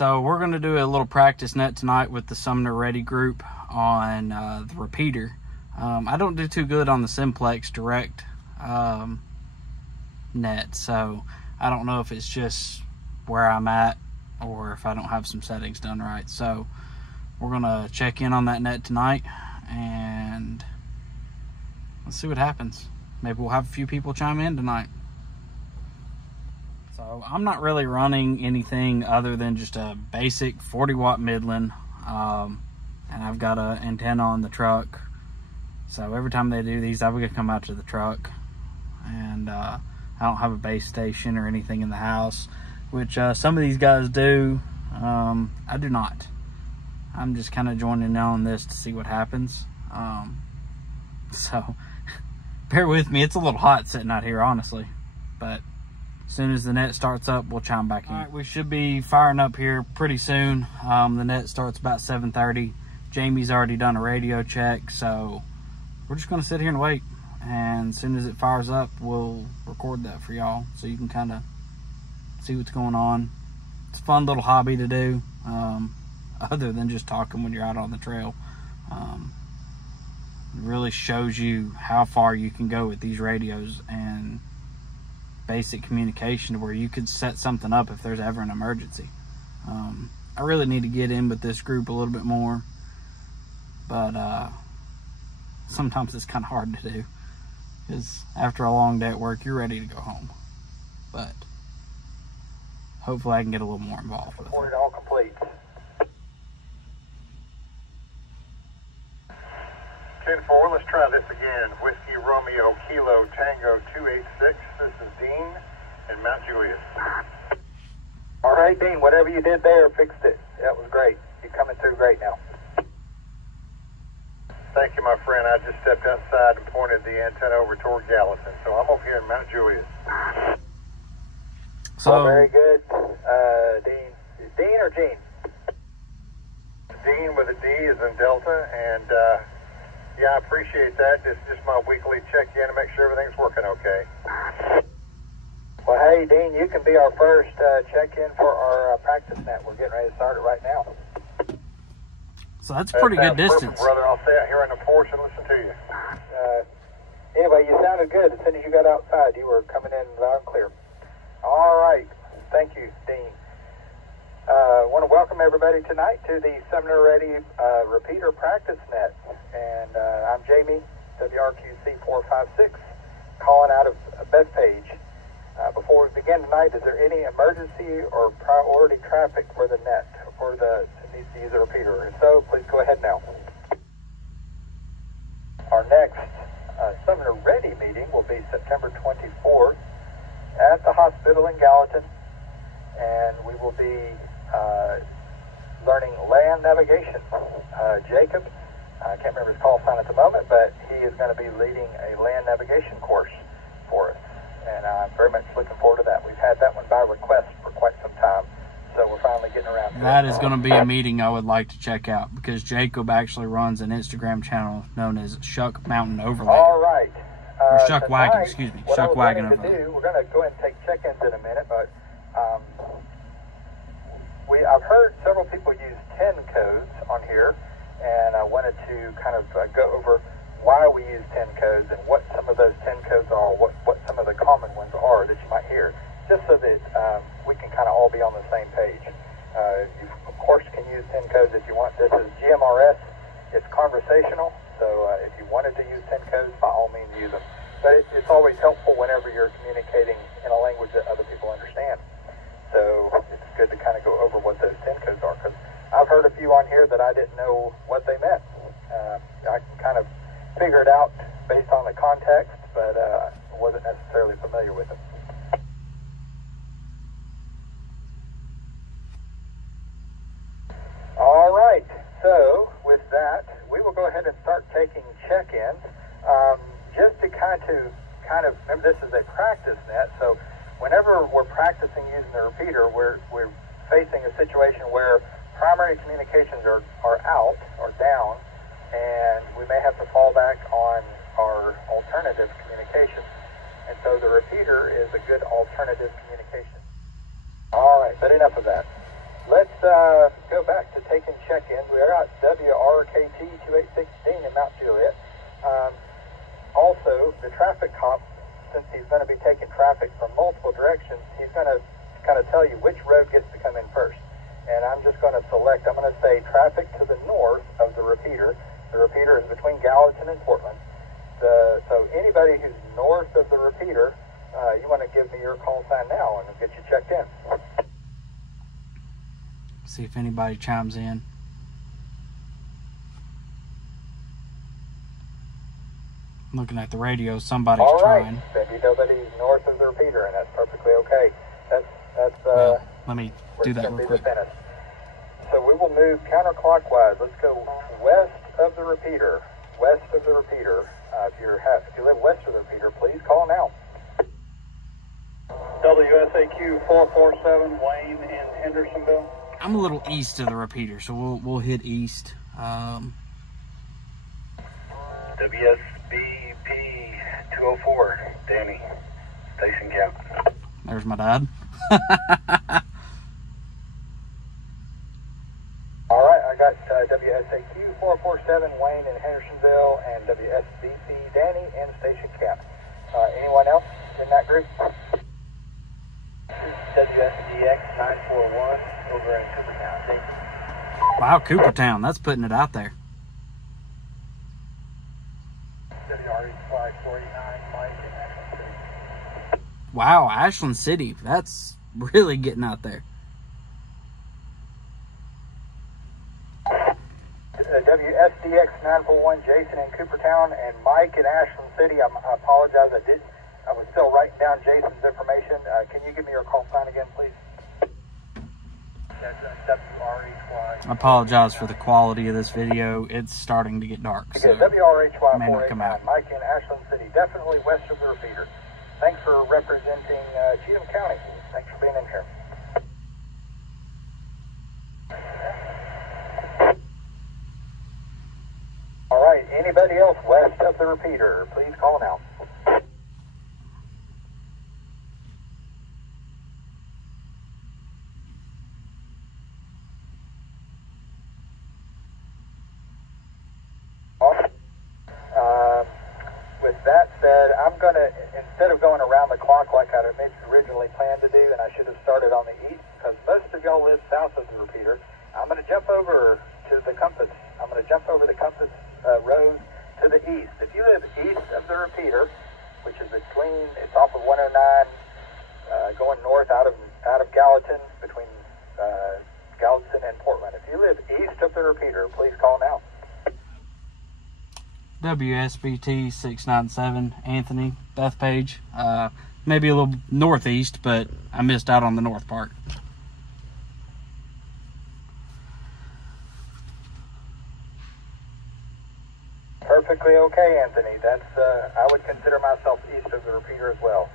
So we're going to do a little practice net tonight with the Sumner Ready group on the repeater. I don't do too good on the simplex direct net, so I don't know if it's just where I'm at or if I don't have some settings done right. So we're going to check in on that net tonight and let's see what happens. Maybe we'll have a few people chime in tonight. So I'm not really running anything other than just a basic 40 watt Midland, and I've got an antenna on the truck. So every time they do these, I'm gonna come out to the truck, and I don't have a base station or anything in the house, which some of these guys do. I do not. I'm just kind of joining in on this to see what happens. So bear with me. It's a little hot sitting out here, honestly, but as soon as the net starts up, we'll chime back in. All right, we should be firing up here pretty soon. The net starts about 7:30. Jamie's already done a radio check, so we're just gonna sit here and wait. And as soon as it fires up, we'll record that for y'all so you can kind of see what's going on. It's a fun little hobby to do, other than just talking when you're out on the trail. It really shows you how far you can go with these radios and basic communication, where you could set something up if there's ever an emergency. I really need to get in with this group a little bit more, but sometimes it's kind of hard to do because after a long day at work, you're ready to go home. But hopefully I can get a little more involved with it. All complete. 10-4, let's try this again. Whiskey Romeo Kilo Tango 286. This is Dean in Mount Julius. All right, Dean, whatever you did there, fixed it. That was great. You're coming through great now. Thank you, my friend. I just stepped outside and pointed the antenna over toward Gallatin, so I'm over here in Mount Julius. So very good. Dean. Is Dean or Gene? Dean with a D is in Delta, and yeah, I appreciate that. It's just my weekly check-in to make sure everything's working okay. Well, hey, Dean, you can be our first check-in for our practice net. We're getting ready to start it right now. So that's a pretty good distance. Perfect, brother. I'll stay out here on the porch and listen to you. Anyway, you sounded good. As soon as you got outside, you were coming in loud and clear. All right. Thank you, Dean. I want to welcome everybody tonight to the Sumner Ready repeater practice net. And I'm Jamie, WRQC 456, calling out of Bethpage. Before we begin tonight, is there any emergency or priority traffic for the net, for the needs to use a repeater? If so, please go ahead now. Our next Sumner Ready meeting will be September 24th at the hospital in Gallatin, and we will be learning land navigation. Jacob, I can't remember his call sign at the moment, but he is going to be leading a land navigation course for us, and I'm very much looking forward to that. We've had that one by request for quite some time, so we're finally getting around to it. That is going to be a meeting I would like to check out, because Jacob actually runs an Instagram channel known as Shuck Mountain Overlay. All right. Or Shuck Wagon, excuse me. Shuck Wagon Overlay. We're going to go ahead and take check-ins in a minute, but I've heard several people use 10 codes on here, and I wanted to kind of go over why we use 10 codes and what some of those 10 codes are, what some of the common ones are that you might hear, just so that we can kind of all be on the same page. You, of course, can use 10 codes if you want. This is GMRS. It's conversational, so if you wanted to use 10 codes, by all means use them. But it's always helpful whenever you're communicating in a language that other people understand. So it's good to kind of go over what those 10 codes are, because I've heard a few on here that I didn't know what they meant. I can kind of figure it out based on the context, but wasn't necessarily familiar with them. All right, so with that, we will go ahead and start taking check-ins. Just to kind of remember, this is a practice net, so whenever we're practicing using the repeater, we're facing a situation where primary communications are out or down, and we may have to fall back on our alternative communication. And so the repeater is a good alternative communication. All right, but enough of that. let's go back to taking check-in. We got WRKT 286 Dean in Mount Juliet. Also, the traffic cop, since he's going to be taking traffic from multiple directions, he's going to kind of tell you which road gets to come in first. And I'm just going to select, I'm going to say traffic to the north of the repeater. The repeater is between Gallatin and Portland. So anybody who's north of the repeater, you want to give me your call sign now and I'll get you checked in. See if anybody chimes in. Looking at the radio, somebody's trying. All right, maybe nobody's north of the repeater, and that's perfectly okay. That's well, let me do that real quick. So we will move counterclockwise. Let's go west of the repeater. West of the repeater. If you live west of the repeater, please call now. WSAQ 447, Wayne in Hendersonville. I'm a little east of the repeater, so we'll hit east. WSBP 204, Danny, station count. There's my dad. All right, I got WSAQ 447, Wayne in Hendersonville, and WSBP Danny in station cap. Anyone else in that group? WSDX 941 over in Coopertown. Thank you. Wow, Coopertown, that's putting it out there. WRE 49, Mike in Ashland City. Wow, Ashland City, that's really getting out there. WSDX 941, Jason in Coopertown, and Mike in Ashland City. I apologize, I was still writing down Jason's information. Can you give me your call sign again, please? I apologize for the quality of this video. It's starting to get dark, so WRHY may not come out. Mike in Ashland City, definitely west of the repeater. Thanks for representing Cheatham County. Thanks for being in here. All right, anybody else west of the repeater, please call now. With that said, I'm going to, instead of going around the clock like I originally planned to do, and I should have started on the east, because most of y'all live south of the repeater, I'm going to jump over to the compass. I'm going to jump over the compass road to the east. If you live east of the repeater, which is it's off of 109, going north out of Gallatin, between Gallatin and Portland. If you live east of the repeater, please call now. WSBT 697, Anthony, Bethpage. Maybe a little northeast, but I missed out on the north part. Perfectly okay, Anthony. That's I would consider myself east of the repeater as well.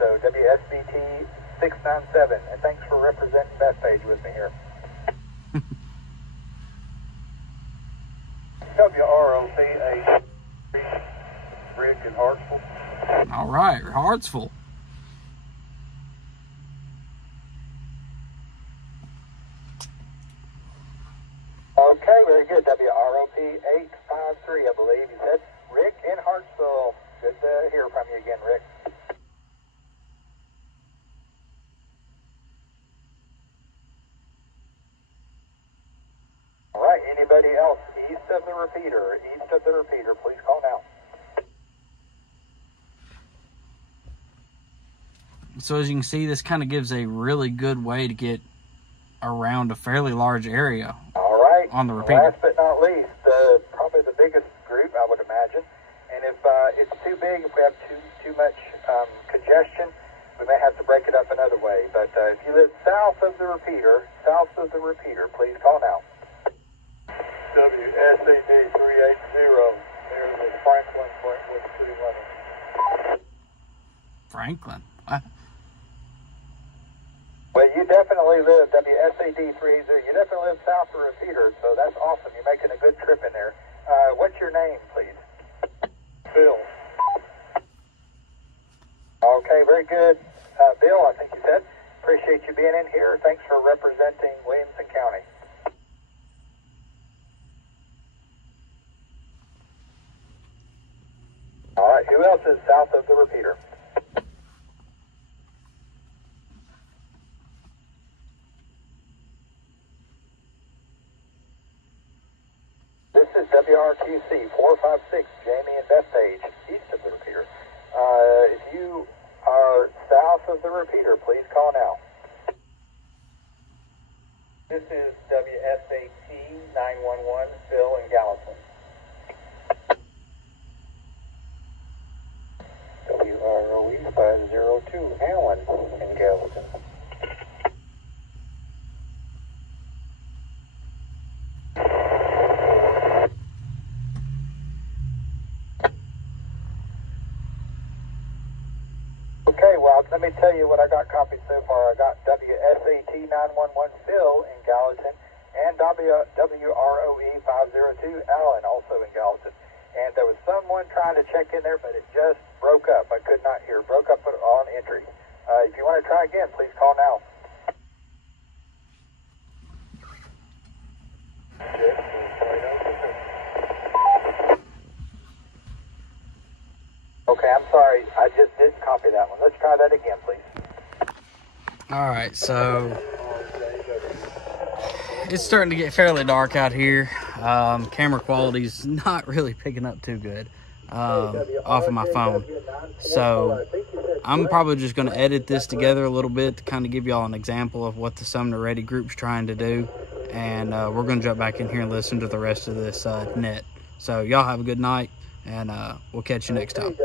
So WSBT 697, and thanks for representing Bethpage with me here. WROP 8, Rick in Hartsville. All right, Hartsville. Okay, very good. WROP 853, I believe you said. Rick in Hartsville. Good to hear from you again, Rick. All right, anybody else east of the repeater? East of the repeater, please call now. So as you can see, this kind of gives a really good way to get around a fairly large area. All right. On the repeater. Last but not least, probably the biggest group, I would imagine. And if it's too big, if we have too much congestion, we may have to break it up another way. But if you live south of the repeater, please call now. WSAD 380, there is Franklin, Brentwood City limit. Franklin? What? Well, you definitely live, WSAD 380, you definitely live south of the repeater, so that's awesome. You're making a good trip in there. What's your name, please? Bill. Okay, very good. Bill, I think you said. Appreciate you being in here. Thanks for representing Williamson County. All right, who else is south of the repeater? This is WRQC 456, Jamie and Bethpage, east of the repeater. If you are south of the repeater, please call now. This is WSAT 911, Phil in Gallatin. WROE 502, Allen in Gallatin. Okay, well, let me tell you what I got copied so far. I got WSAT 911 Phil in Gallatin and WROE 502 Allen also in Gallatin. And there was someone trying to check in there, but it just broke up. I could not hear. Broke up on entry. If you want to try again, please call now. Okay, I'm sorry. I just didn't copy that one. Let's try that again, please. All right, so it's starting to get fairly dark out here. Camera quality's not really picking up too good off of my phone. So I'm probably just going to edit this together a little bit to kind of give y'all an example of what the Sumner Ready group's trying to do. And we're going to jump back in here and listen to the rest of this net. So y'all have a good night, and we'll catch you next time.